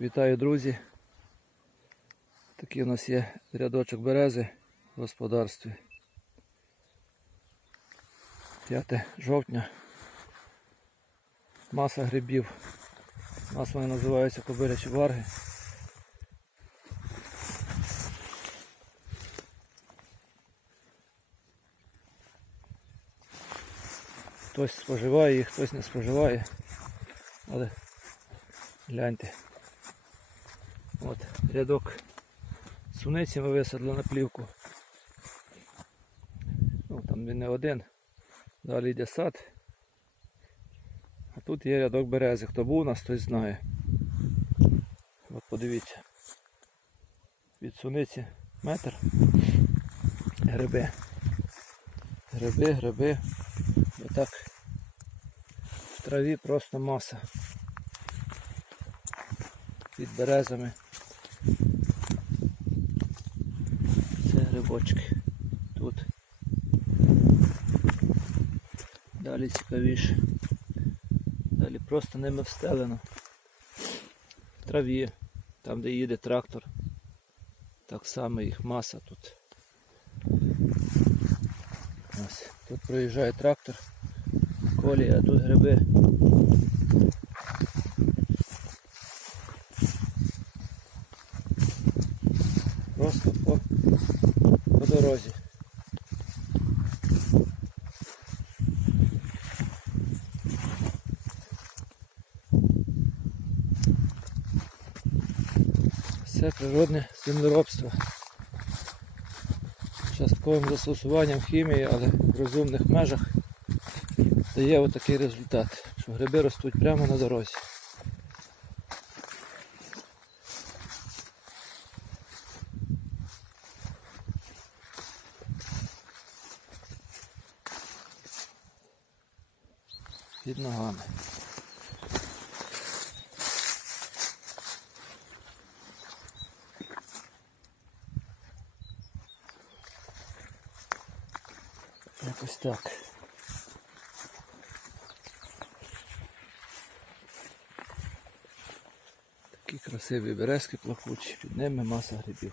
Вітаю, друзі. Такий у нас є рядочок берези в господарстві. 5 жовтня. Маса грибів. У вони називаються кобилячі варги. Хтось споживає їх, хтось не споживає. Але гляньте. От рядок суниці ми висадили на плівку. Ну, там він не один. Далі йде сад. А тут є рядок берези. Хто був у нас, той знає. От подивіться. Від суниці метр. Гриби. Гриби, гриби. Отак. В траві просто маса. Під березами. Це грибочки. Тут. Далі цікавіше. Далі просто ними встелено. В траві, там де їде трактор. Так само їх маса тут. Ось. Тут проїжджає трактор. Колія, а тут гриби. Просто по, по дорозі. Все природне землеробство. Частковим застосуванням хімії, але в розумних межах дає отакий результат, що гриби ростуть прямо на дорозі. Під ногами. Якось так. Такі красиві березки плакучі, під ними маса грибів.